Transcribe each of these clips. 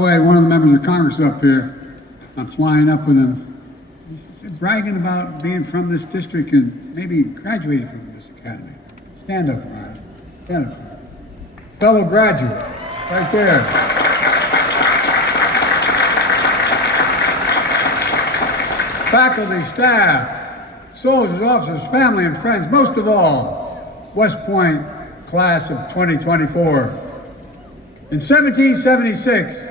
By the way, one of the members of Congress up here, I'm flying up with him. He's bragging about being from this district and maybe graduating from this academy. Stand up, Ryan. Stand up. Fellow graduate, right there. Faculty, staff, soldiers, officers, family, and friends, most of all, West Point class of 2024. In 1776,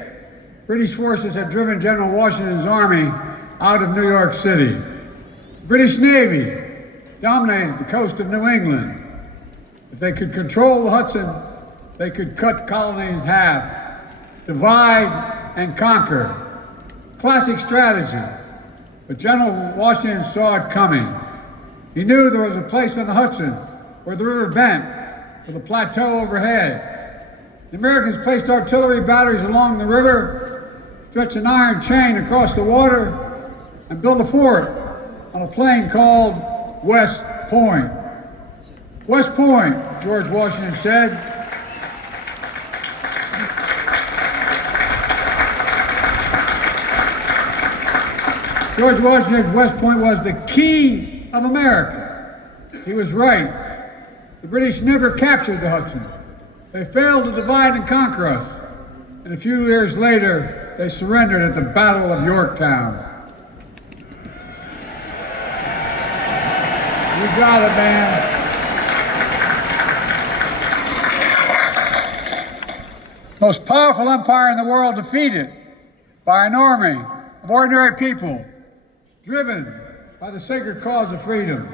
British forces had driven General Washington's army out of New York City. The British Navy dominated the coast of New England. If they could control the Hudson, they could cut colonies in half, divide and conquer. Classic strategy, but General Washington saw it coming. He knew there was a place on the Hudson where the river bent with a plateau overhead. The Americans placed artillery batteries along the river, stretched an iron chain across the water, and built a fort on a plain called West Point. West Point, George Washington said. George Washington said West Point was the key of America. He was right. The British never captured the Hudson. They failed to divide and conquer us. And a few years later, they surrendered at the Battle of Yorktown. You got it, man. Most powerful empire in the world defeated by an army of ordinary people, driven by the sacred cause of freedom.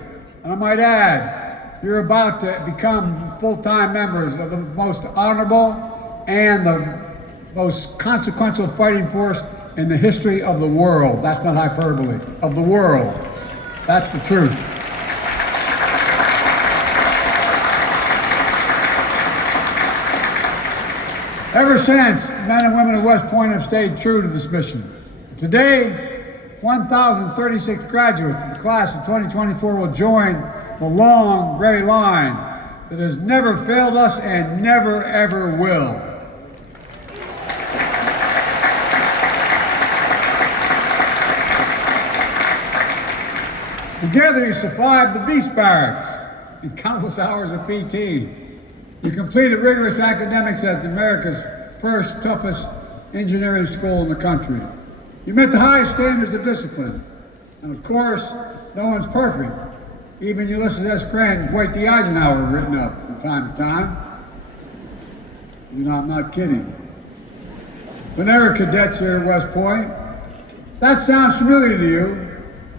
And I might add, you're about to become full-time members of the most honorable and the most consequential fighting force in the history of the world. That's not hyperbole, of the world. That's the truth. Ever since, men and women of West Point have stayed true to this mission. Today, 1,036 graduates of the class of 2024 will join the long gray line that has never failed us and never ever will. Together you survived the Beast Barracks and countless hours of PT. You completed rigorous academics at America's first, toughest engineering school in the country. You met the highest standards of discipline. And of course, no one's perfect. Even Ulysses S. Grant and Dwight D. Eisenhower were written up from time to time. You know, I'm not kidding. When there are cadets here at West Point, that sounds familiar to you.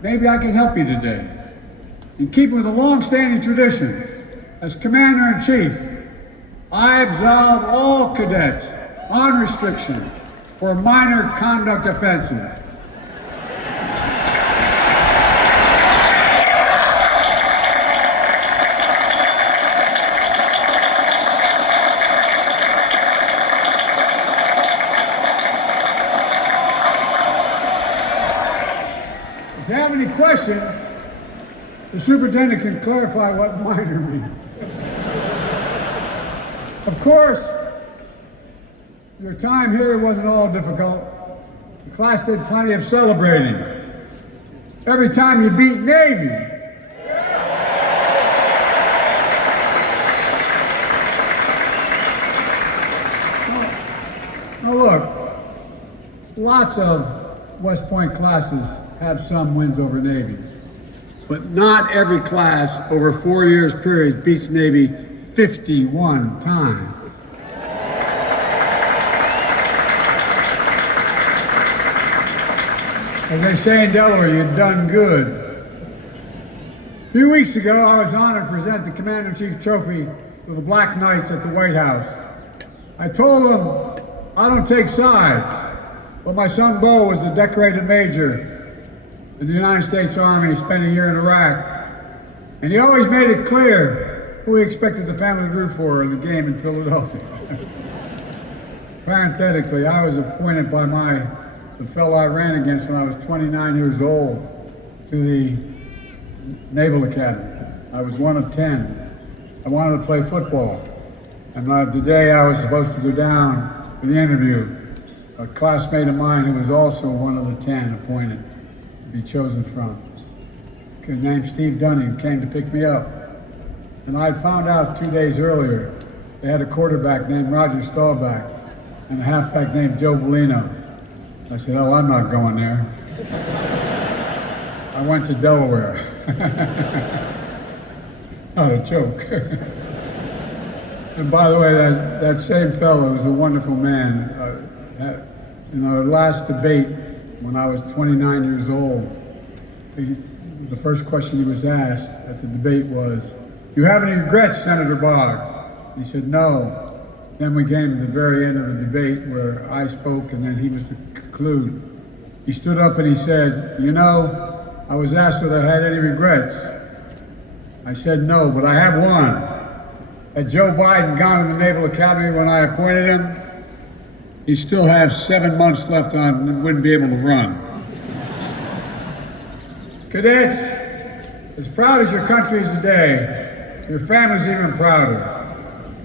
Maybe I can help you today. In keeping with a long-standing tradition, as Commander-in-Chief, I absolve all cadets on restriction for minor conduct offenses. If you have any questions, the superintendent can clarify what minor means. Of course, your time here wasn't all difficult. The class did plenty of celebrating. Every time you beat Navy. Now look, lots of West Point classes have some wins over Navy, but not every class over 4 years period beats Navy 51 times. As they say in Delaware, you've done good. A few weeks ago, I was honored to present the Commander-in-Chief Trophy to the Black Knights at the White House. I told them I don't take sides, but my son Bo was a decorated major in the United States Army, spent a year in Iraq, and he always made it clear who he expected the family to root for in the game in Philadelphia. Parenthetically, I was appointed by the fellow I ran against when I was 29 years old to the Naval Academy. I was one of 10. I wanted to play football. And the day I was supposed to go down for the interview, a classmate of mine who was also one of the 10 appointed to be chosen from, named Steve Dunning, came to pick me up. And I'd found out 2 days earlier they had a quarterback named Roger Staubach and a halfback named Joe Bellino. I said, oh, I'm not going there. I went to Delaware. Not a joke. And by the way, that same fellow was a wonderful man. In our last debate, when I was 29 years old, the first question he was asked at the debate was, "Do you have any regrets, Senator Boggs?" He said, "No." Then we came to the very end of the debate where I spoke and then he was to conclude. He stood up and he said, "You know, I was asked whether I had any regrets. I said no, but I have one. Had Joe Biden gone to the Naval Academy when I appointed him, he'd still have 7 months left on and wouldn't be able to run." Cadets, as proud as your country is today, your family's even prouder.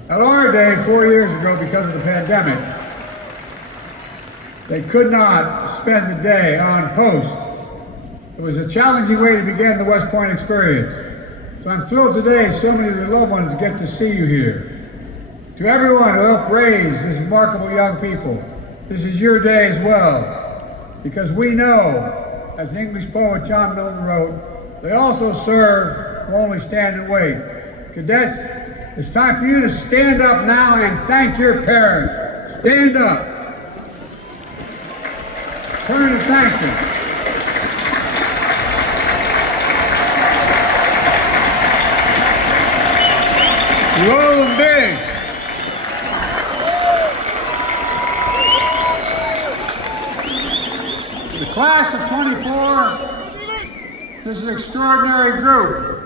At our day, 4 years ago, because of the pandemic, they could not spend the day on post. It was a challenging way to begin the West Point experience. So I'm thrilled today so many of your loved ones get to see you here. To everyone who helped raise these remarkable young people, this is your day as well. Because we know, as the English poet John Milton wrote, they also serve who only stand and wait. Cadets, it's time for you to stand up now and thank your parents. Stand up. Turn and thank them. You owe them big. The class of 24 is an extraordinary group.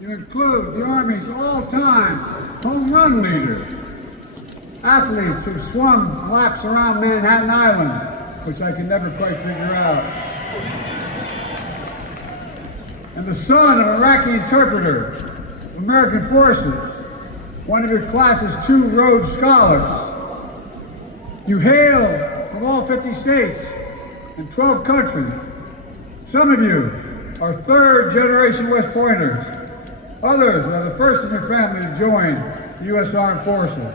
You include the Army's all-time home run leader, athletes who've swum laps around Manhattan Island, which I can never quite figure out, and the son of an Iraqi interpreter of American forces, one of your class's 2 Rhodes Scholars. You hail from all 50 states and 12 countries. Some of you are 3rd-generation West Pointers. Others are the first in your family to join the U.S. Armed Forces.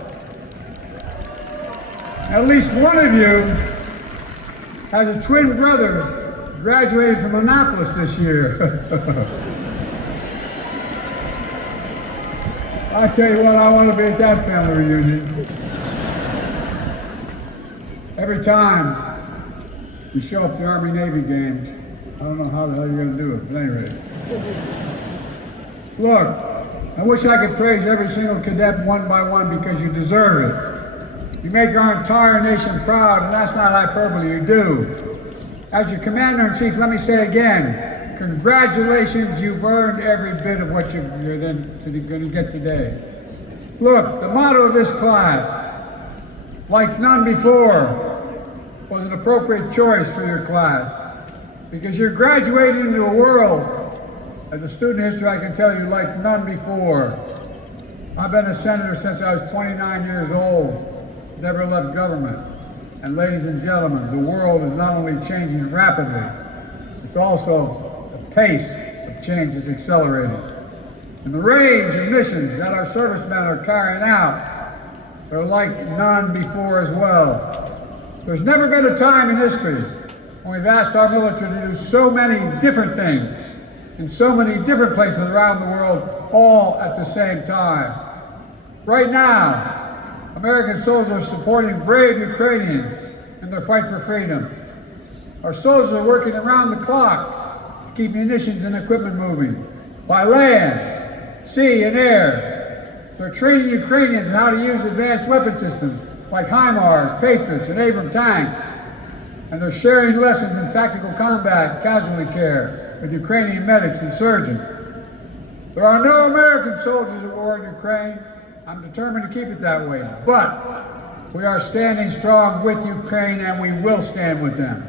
At least one of you has a twin brother who graduated from Annapolis this year. I tell you what, I want to be at that family reunion. Every time you show up to the Army-Navy games, I don't know how the hell you're going to do it, but anyway. Look, I wish I could praise every single cadet one by one because you deserve it. You make our entire nation proud, and that's not hyperbole, you do. As your Commander-in-Chief, let me say again, congratulations, you've earned every bit of what you're going to get today. Look, the motto of this class, like none before, was an appropriate choice for your class because you're graduating into a world, as a student history I can tell you, like none before. I've been a senator since I was 29 years old, never left government. And ladies and gentlemen, the world is not only changing rapidly, it's also the pace of change is accelerating. And the range of missions that our servicemen are carrying out are like none before as well. There's never been a time in history when we've asked our military to do so many different things in so many different places around the world, all at the same time. Right now, American soldiers are supporting brave Ukrainians in their fight for freedom. Our soldiers are working around the clock to keep munitions and equipment moving by land, sea, and air. They're training Ukrainians in how to use advanced weapon systems like HIMARS, Patriots, and Abrams tanks. And they're sharing lessons in tactical combat and casualty care with Ukrainian medics and surgeons. There are no American soldiers at war in Ukraine. I'm determined to keep it that way. But we are standing strong with Ukraine, and we will stand with them.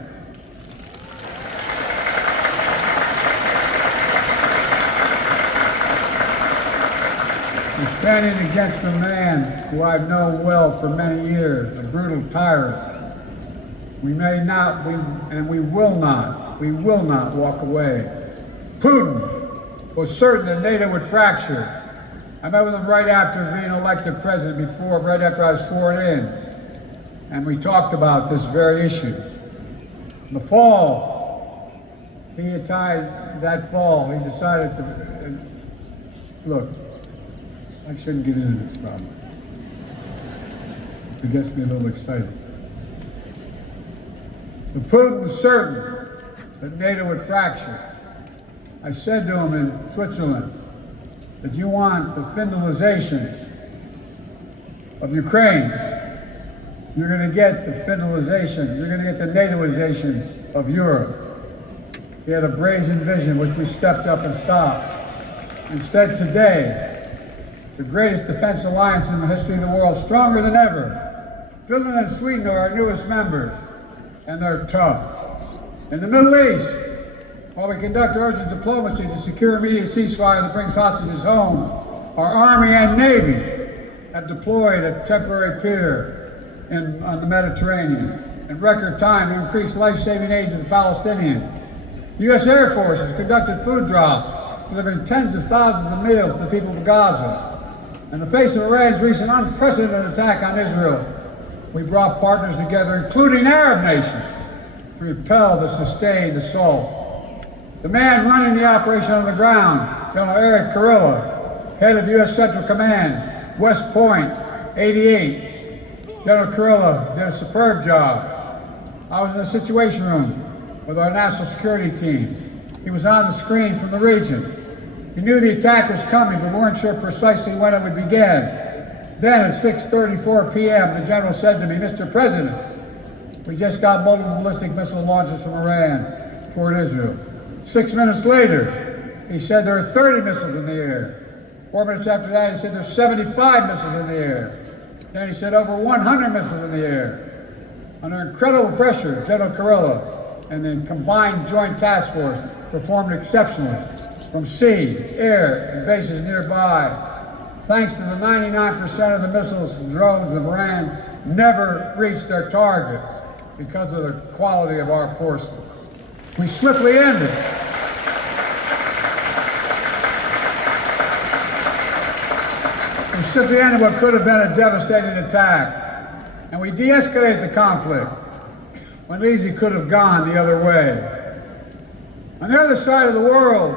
We're standing against a man who I've known well for many years, a brutal tyrant. We may not, we will not walk away. Putin was certain that NATO would fracture. I met with him right after being elected president right after I was sworn in. And we talked about this very issue. In the fall, he decided to, look, I shouldn't get into this problem. It gets me a little excited. But Putin was certain that NATO would fracture. I said to him in Switzerland that you want the finalization of Ukraine. You're going to get the finalization, you're going to get the NATOization of Europe. He had a brazen vision, which we stepped up and stopped. Instead, today, the greatest defense alliance in the history of the world, stronger than ever. Finland and Sweden are our newest members, and they're tough. In the Middle East, while we conduct urgent diplomacy to secure immediate ceasefire that brings hostages home, our Army and Navy have deployed a temporary pier on the Mediterranean in record time to increase life-saving aid to the Palestinians. The U.S. Air Force has conducted food drops, delivering tens of thousands of meals to the people of Gaza. In the face of Iran's recent unprecedented attack on Israel, we brought partners together, including Arab nations, to repel the sustained assault. The man running the operation on the ground, General Eric Kurilla, head of U.S. Central Command, West Point, 88. General Kurilla did a superb job. I was in the Situation Room with our national security team. He was on the screen from the region. He knew the attack was coming, but weren't sure precisely when it would begin. Then at 6:34 p.m., the general said to me, "Mr. President, we just got multiple ballistic missile launches from Iran toward Israel." 6 minutes later, he said there are 30 missiles in the air. 4 minutes after that, he said there's 75 missiles in the air. Then he said over 100 missiles in the air. Under incredible pressure, General Kurilla and the Combined Joint Task Force performed exceptionally from sea, air, and bases nearby. Thanks to the 99% of the missiles and drones of Iran never reached their targets because of the quality of our forces. We swiftly ended. We swiftly ended what could have been a devastating attack, and we de-escalated the conflict when it easily could have gone the other way. On the other side of the world,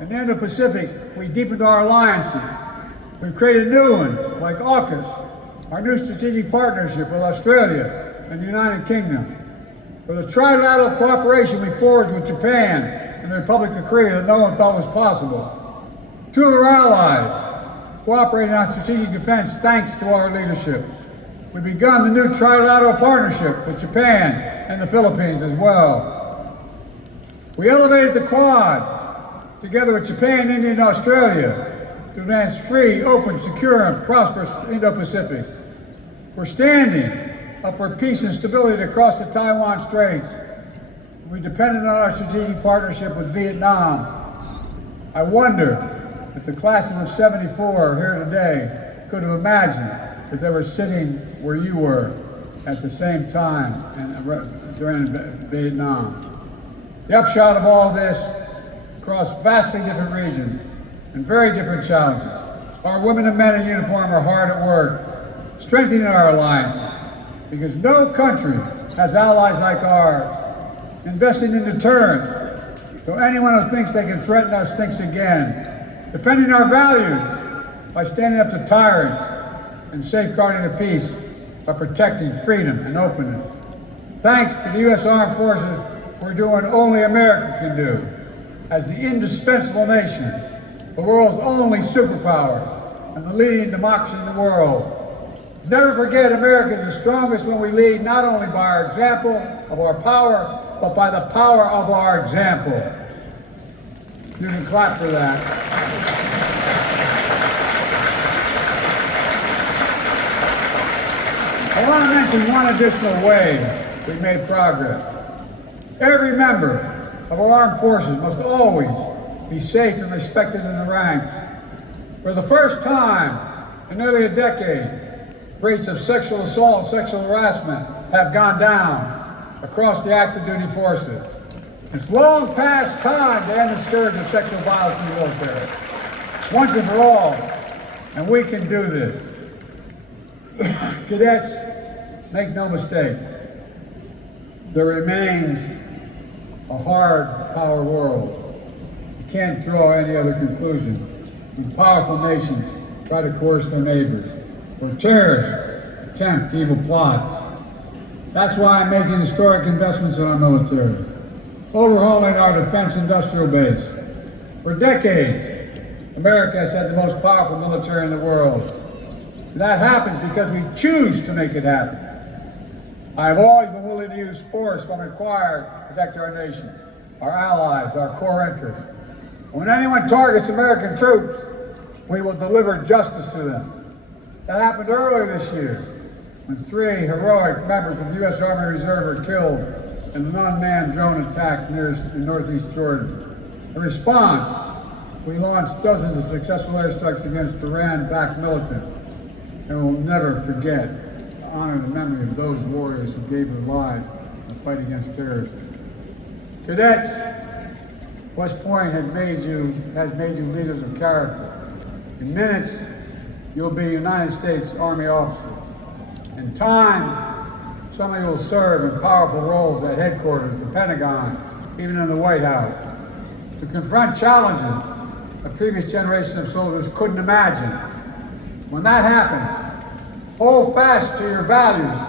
in the Indo-Pacific, we deepened our alliances. We created new ones, like AUKUS, our new strategic partnership with Australia and the United Kingdom. For the trilateral cooperation we forged with Japan and the Republic of Korea that no one thought was possible. Two of our allies cooperating on strategic defense thanks to our leadership. We've begun the new trilateral partnership with Japan and the Philippines as well. We elevated the Quad together with Japan, India, and Australia to advance free, open, secure, and prosperous Indo-Pacific. We're standing up for peace and stability across the Taiwan Straits. We depended on our strategic partnership with Vietnam. I wonder if the classes of '74 here today could have imagined that they were sitting where you were at the same time and during Vietnam. The upshot of all this, across vastly different regions and very different challenges, our women and men in uniform are hard at work, strengthening our alliances, because no country has allies like ours, investing in deterrence, so anyone who thinks they can threaten us thinks again, defending our values by standing up to tyrants and safeguarding the peace by protecting freedom and openness. Thanks to the U.S. Armed Forces, we're doing what only America can do. As the indispensable nation, the world's only superpower, and the leading democracy in the world. Never forget, America is the strongest when we lead not only by our example of our power, but by the power of our example. You can clap for that. I want to mention one additional way we've made progress. Every member of our armed forces must always be safe and respected in the ranks. For the first time in nearly a decade, rates of sexual assault and sexual harassment have gone down. across the active duty forces. It's long past time to end the scourge of sexual violence in the military, once and for all, and we can do this. Cadets, make no mistake, there remains a hard power world. You can't draw any other conclusion when powerful nations try to coerce their neighbors, or terrorists attempt evil plots. That's why I'm making historic investments in our military, overhauling our defense industrial base. For decades, America has had the most powerful military in the world. And that happens because we choose to make it happen. I have always been willing to use force when required to protect our nation, our allies, our core interests. When anyone targets American troops, we will deliver justice to them. That happened earlier this year, when 3 heroic members of the U.S. Army Reserve were killed in an unmanned drone attack in northeast Jordan. In response, we launched dozens of successful airstrikes against Iran-backed militants, and we'll never forget to honor the memory of those warriors who gave their lives in the fight against terrorism. Cadets, West Point has made you leaders of character. In minutes, you'll be United States Army officers. In time, some of you will serve in powerful roles at headquarters, the Pentagon, even in the White House, to confront challenges a previous generation of soldiers couldn't imagine. When that happens, hold fast to your values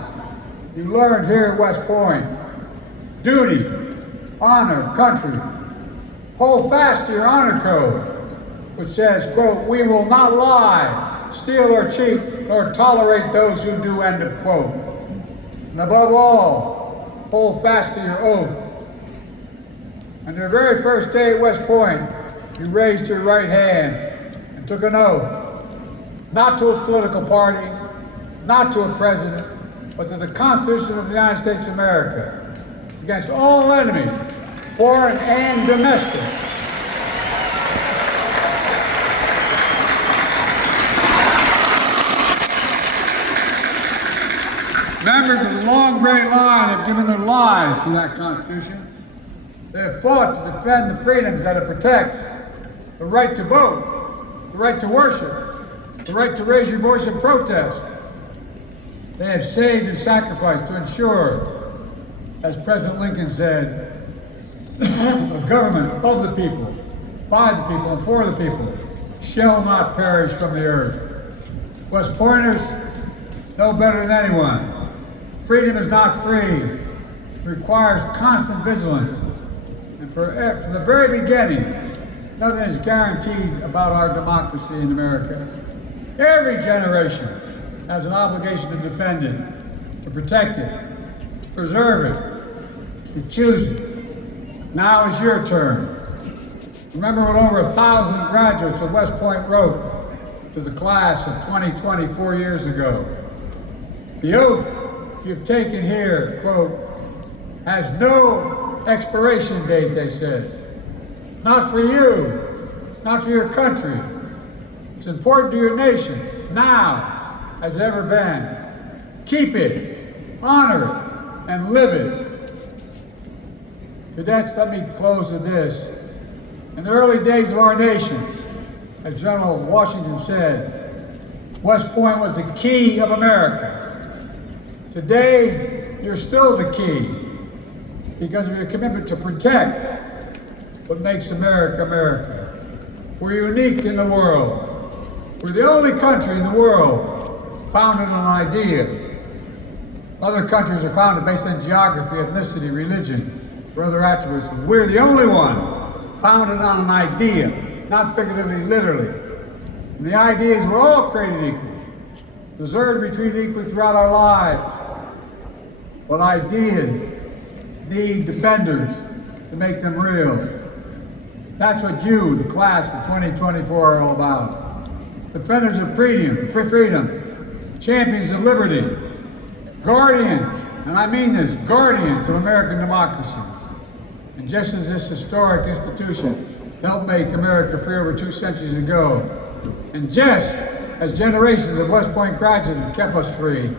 you learned here at West Point. Duty, honor, country. Hold fast to your honor code, which says, quote, "We will not lie, steal or cheat, nor tolerate those who do," end of quote. And above all, hold fast to your oath. On your very first day at West Point, you raised your right hand and took an oath, not to a political party, not to a president, but to the Constitution of the United States of America, against all enemies, foreign and domestic. Members of the long gray line have given their lives to that Constitution. They have fought to defend the freedoms that it protects: the right to vote, the right to worship, the right to raise your voice in protest. They have saved and sacrificed to ensure, as President Lincoln said, a government of the people, by the people, and for the people shall not perish from the earth. West Pointers know better than anyone. Freedom is not free. It requires constant vigilance. And from the very beginning, nothing is guaranteed about our democracy in America. Every generation has an obligation to defend it, to protect it, to preserve it, to choose it. Now is your turn. Remember what over 1,000 graduates of West Point wrote to the class of 2020 4 years ago. The oath you've taken here, quote, has no expiration date, they said. Not for you, not for your country. It's important to your nation, now as it ever been. Keep it, honor it, and live it. Cadets, let me close with this. In the early days of our nation, as General Washington said, West Point was the key of America. Today, you're still the key because of your commitment to protect what makes America, America. We're unique in the world. We're the only country in the world founded on an idea. Other countries are founded based on geography, ethnicity, religion, or other attributes. We're the only one founded on an idea, not figuratively, literally. And the idea is we're all created equal, deserve to be treated equally throughout our lives. But ideas need defenders to make them real. That's what you, the class of 2024, are all about. Defenders of freedom, champions of liberty, guardians, and I mean this, guardians of American democracy. And just as this historic institution helped make America free over 2 centuries ago, and just as generations of West Point graduates have kept us free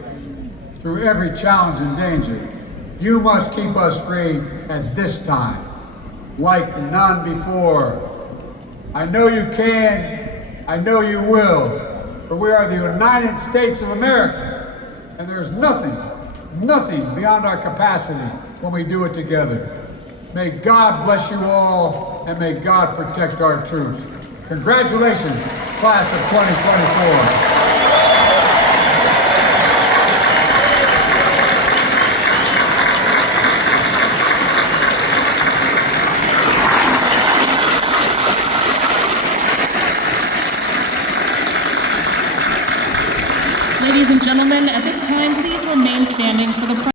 through every challenge and danger, You must keep us free at this time, like none before. I know you can, I know you will, for we are the United States of America, and there's nothing beyond our capacity when we do it together. May God bless you all, and may God protect our troops. Congratulations, class of 2024. Ladies and gentlemen, at this time, please remain standing for the